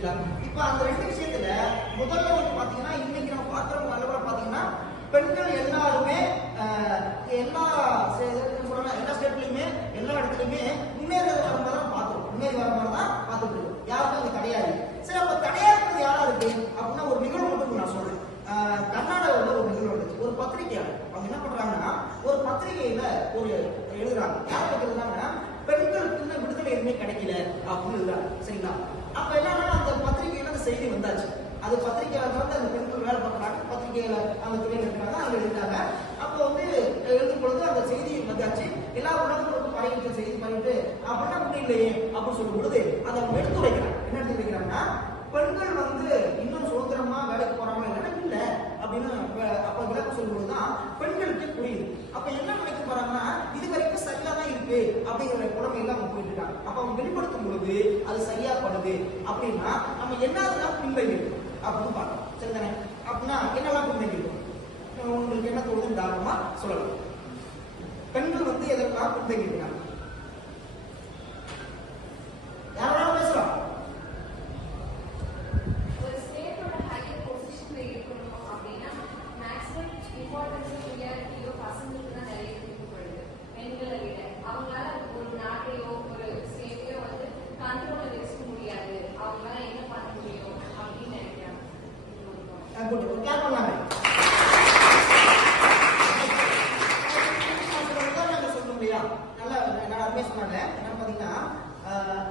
சரிங்களா? இப்ப அந்த ரெண்டு விஷயத்துல முதல்ல வந்து பாத்தீங்கன்னா இன்னைக்கு நம்ம பாக்குறவங்க நல்லவரை பாத்தீங்கன்னா பெண்கள் எல்லாருமே எல்லா ஸ்டேட்லயுமே எல்லா இடத்துலயுமே முன்னேறி வர மாதிரி தான் பாத்துருக்கோம், முன்னேறி வர மாதிரி தான் பாத்துட்டு இருக்கோம். யாருக்கும் அது கிடையாது. சரி, அப்ப தடையா இருக்கிறது யாரா இருக்கு அப்படின்னா ஒரு நிகழ்வு மட்டும் நான் சொல்றேன். கர்நாடகாவில் ஒரு நிகழ்வு இருந்துச்சு. ஒரு பத்திரிகையாளர் அவங்க என்ன பண்றாங்கன்னா ஒரு பத்திரிகையில ஒரு எழுதுறாங்க. யார் எழுதுறாங்கன்னா பெண்களுக்கு விடுதலை எதுவுமே கிடைக்கல அப்படின்னு எழுதுறாங்க. சரிங்களா? அப்ப என்னன்னா அந்த பத்திரிகையில அந்த செய்தி வந்தாச்சு. அது பத்திரிகையாளர் வந்து அந்த பெண்கள் வேலை பார்க்கறாங்க, பத்திரிகையில அந்த துறையில் இருக்கிறாங்க, அவங்க எழுதிட்டாங்க. அப்போ வந்து எழுதும் பொழுது அந்த செய்தி வந்தாச்சு. எல்லா உலகங்களுக்கும் பரவிட்டு செய்தி பரவிட்டு அப்படின்னா முடியலையே அப்படின்னு சொல்லும் பொழுது அதை அவங்க எடுத்து வைக்கிறாங்க. என்ன எடுத்து வைக்கிறாங்கன்னா பெண்கள் வந்து இன்னும் சுதந்திரமா வேலைக்கு போறாங்க இல்ல அப்படின்னு அப்ப விளக்கம் சொல்லும்போதுதான் பெண்களுக்கு புரியுது. அப்ப என்ன நினைக்க போறாங்கன்னா இது வரைக்கும் சரியா தான் இருக்கு அப்படிங்கிற குழந்தைகள் அவங்க போயிட்டு இருக்காங்க. அப்ப அவங்க வெளிப்படுத்தும் பொழுது அது சரியா படுது அப்படின்னா நம்ம என்னதான் பின்தங்கி இருக்கும் அப்படின்னு பார்க்கணும். சரிதானே? அப்படின்னா என்னெல்லாம் பின்தங்கி இருக்கும் உங்களுக்கு என்ன தோணுது தாராளமா சொல்லலாம். பெண்கள் வந்து எதற்காக பின்தங்கி இருக்காங்க? யாராலும் பேசலாம்.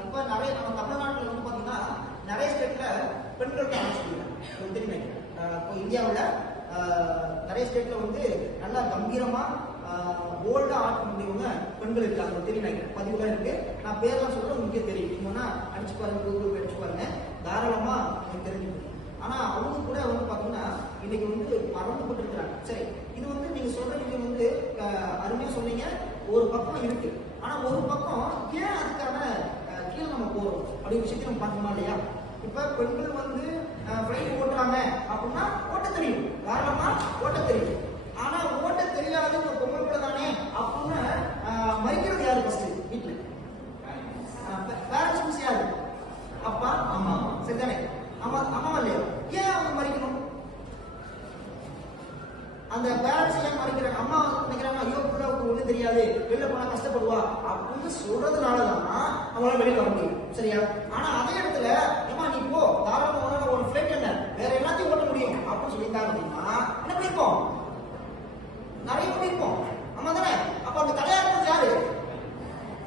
இப்ப நிறைய நம்ம தமிழ்நாட்டில் வந்து பாத்தீங்கன்னா நிறைய ஸ்டேட்ல பெண்களுக்கு அமைச்சு தெரியுமே. இப்போ இந்தியாவில் நிறைய ஸ்டேட்ல வந்து நல்லா கம்பீரமா போல்டா ஆட்டக்கூடியவங்க பெண்கள் இருக்காங்க. தெரியும் பதிவுலாம் இருக்கு. நான் பேர்லாம் சொல்ல உங்களுக்கு தெரியும். இன்னொன்னா அடிச்சு பாருங்க, கூகுள் அடிச்சு பாருங்க, தாராளமா எனக்கு தெரிஞ்சுக்கணும். ஆனா அவங்க கூட வந்து பாத்தீங்கன்னா இன்னைக்கு வந்து பறந்துபட்டு இருக்கிறாங்க. சரி, இது வந்து நீங்க சொல்ற நீங்க வந்து அருமையா சொன்னீங்க. ஒரு பக்கம் இருக்கு. ஆனா ஒரு பக்கம் ஏன் அதுக்கான கீழே நம்ம போறோம் அப்படி விஷயத்தை நம்ம பார்க்கணுமா இல்லையா? இப்ப பெண்கள் வந்து பிளைட் ஓட்டுறாங்க அப்படின்னா ஓட்ட தெரியும், தாராளமா ஓட்ட தெரியும். ஆனா ஓட்ட தெரியாத ஒரு பொம்பளை கூட தானே அப்படின்னு மறிக்கிறது யாரு ஃபர்ஸ்ட் வீட்டுல? பேரண்ட்ஸ் மிஸ் யாரு? அப்பா அம்மா. சரிதானே? அம்மா அம்மாவா இல்லையா? ஏன் அவங்க மறிக்கணும்? அந்த பேரண்ட்ஸ் ஏன் மறைக்கிறாங்க? அம்மா நினைக்கிறாங்க ஐயோ பிள்ளைக்கு ஒன்றும் தெரியாது, வெளில போனா கஷ்டப்படுவா அப்படின்னு சொல்றதுனாலதான் அவங்களால வெளியில வர முடியும். சரியா? ஆனா அதே இடத்துல ஏமா நீ போ, தாராளமா ஒரு ஃபிளைட் என்ன வேற எல்லாத்தையும் ஓட்ட முடியும் அப்படின்னு சொல்லியிருந்தாங்க அப்படின்னா என்ன பண்ணிருப்போம்? நிறைய பண்ணிருப்போம். ஆமா தானே? அப்ப அந்த தடையா இருக்கிறது யாரு?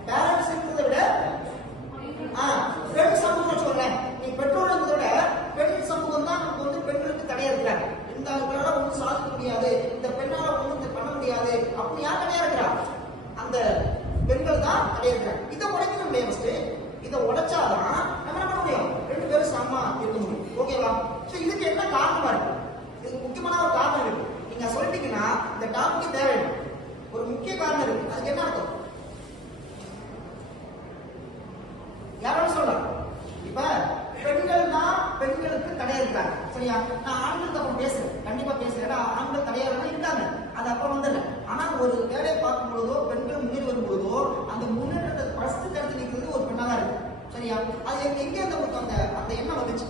பேரண்ட்ஸ் இருக்கிறத விட பெண் சமூகம் சொல்றேன். நீ பெற்றோர் இருக்கிறத விட பெண் சமூகம் தான் நமக்கு வந்து பெண்களுக்கு தடையா இருக்கிறாங்க. இந்த ஆளுகளால ஒன்றும் சாதிக்க முடியாது, இந்த பெண்ணால ஒன்றும் பண்ண முடியாது அப்படின்னு யார் தடையா இருக்கிறா? அந்த பெண்கள் தான் தடையா இருக்கிறாங்க. இதை உடைக்கணும் இல்லையா? ஃபர்ஸ்ட் இதை உடைச்சாதான் நம்ம என்ன பண்ண முடியும்? ரெண்டு பேரும் சமமா இருக்க முடியும். ஓகேவா? இதுக்கு என்ன காரணமா இருக்கு? இதுக்கு முக்கியமான ஒரு காரணம் இருக்கு. நீங்க சொல்லிட்டீங்கன்னா இந்த டாபிக் தேவை. ஒரு முக்கிய காரணம் இருக்கு. அதுக்கு என்ன அர்த்தம்? யாரும் சொல்லலாம். இப்ப பெண்கள் தான் பெண்களுக்கு தடையா இருக்காங்க. சரியா? நான் ஆண்களுக்கு அப்புறம் பேசுறேன், கண்டிப்பா பேசுறேன். ஆண்கள் தடையா இருக்காங்க, அது அப்புறம் வந்துடுறேன். ஆனா ஒரு வேலையை பார்க்கும் பொழுதோ பெண்கள் முன்னேறி வரும் பொழுதோ அந்த முன்னேற்றத்தை ஃபர்ஸ்ட் தடுத்து நிற்கிறது ஒரு பெண்ணா தான் இருக்கு. சரியா? அது எங்க அந்த அந்த எண்ணம் வந்துச்சு?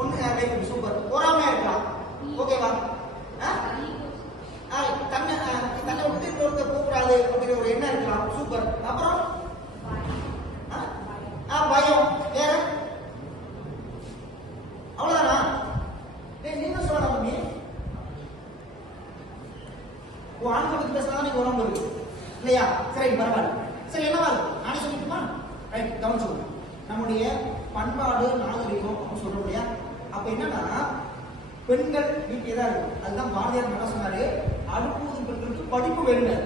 ஒண்ணு சூப்பர் பொறாமையா இருக்கலாம். ஓகேவா? தன்னை விட்டு இன்னொருத்த கூப்பிடாது அப்படிங்கிற ஒரு எண்ணம் இருக்கலாம். சூப்பர். அப்புறம் பயம். வேற அவ்வளவுதானா? நீங்க சொல்லலாம். தம்பி ஆண்களுக்கு பேசினா நீங்க உடம்பு இருக்கு இல்லையா? சரி, பரவாயில்ல. சரி, என்னவா இருக்கு? நானே சொல்லிட்டுமா? ரைட், கவனிச்சுக்கோங்க. நம்முடைய பண்பாடு நாகரிகம் அப்படின்னு சொல்றோம் இல்லையா? அப்ப என்னன்னா பெண்கள் வீட்டிலே தான் இருக்கும். அதுதான் பாரதியார் என்ன சொன்னாரு? அடுப்பூது பெண்களுக்கு படிப்பு வேணும்.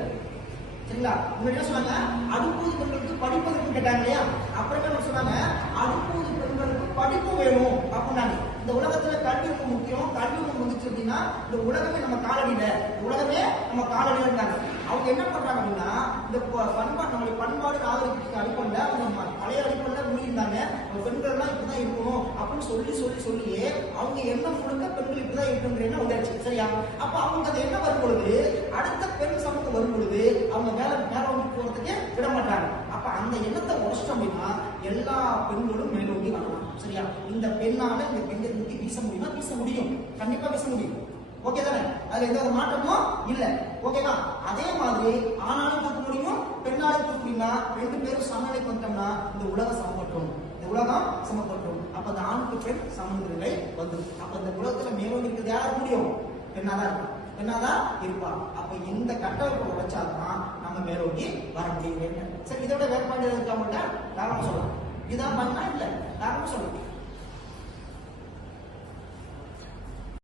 சரிங்களா? முன்னாடி சொன்னாங்க அடுப்பூது பெண்களுக்கு படிப்பதற்கு கேட்டாங்க இல்லையா? அப்புறம் என்ன சொன்னாங்க? அடுப்பூது பெண்களுக்கு படிப்பு வேணும் அப்படின்னாங்க. இந்த உலகத்துல கல்வி ரொம்ப முக்கியம். கல்வி ஒன்று வந்துச்சு அப்படின்னா இந்த உலகமே நம்ம காலடியில, உலகமே நம்ம காலடியில இருந்தாங்க. அவங்க என்ன பண்றாங்க அப்படின்னா இந்த பண்பாடு, நம்மளுடைய பண்பாடு நாகரிகத்துக்கு அடிப்படையில அவங்க பழைய அடிப்படையில முன்னிருந்தாங்க. பெண்கள் எல்லாம் இப்படிதான் இருக்கணும் அப்படின்னு சொல்லியே அவங்க எண்ணம் முழுக்க பெண்கள் இப்படிதான் இருக்குன்ற எண்ணம் வந்துருச்சு. சரியா? அப்ப அவங்க அந்த எண்ணம் வரும் பொழுது அடுத்த பெண் சமூகம் வரும் பொழுது அவங்க மேல போறதுக்கு விட மாட்டாங்க. அப்ப அந்த எண்ணத்தை உடச்சிட்டோம் அப்படின்னா எல்லா பெண்களும் சரியா? இந்த பெண்ணால இந்த பெண்ணை தூக்கி வீச முடியுமா? வீச முடியும், கண்டிப்பா வீச முடியும். ஓகே தானே? அதுல எந்த ஒரு மாற்றமும் இல்ல. ஓகேவா? அதே மாதிரி ஆணாலும் தூக்க முடியும், பெண்ணாலும் தூக்க முடியும்னா ரெண்டு பேரும் சமநிலைக்கு வந்துட்டோம்னா இந்த உலகம் சமப்பற்றும், இந்த உலகம் சமப்பற்றும். அப்ப அந்த ஆணுக்கு பெண் சமநிலை வந்துடும். அப்ப இந்த உலகத்துல மேலோங்கி இருக்கிறது யார் முடியும்? பெண்ணாதான் இருக்கும், பெண்ணாதான் இருப்பா. அப்ப இந்த கட்டமைப்பை உழைச்சாதான் நம்ம மேலோங்கி வர முடியும். சரி, இதோட வேறுபாடு இருக்கா? தாராளமா சொல்லலாம். இதான் பண்ணா இல்ல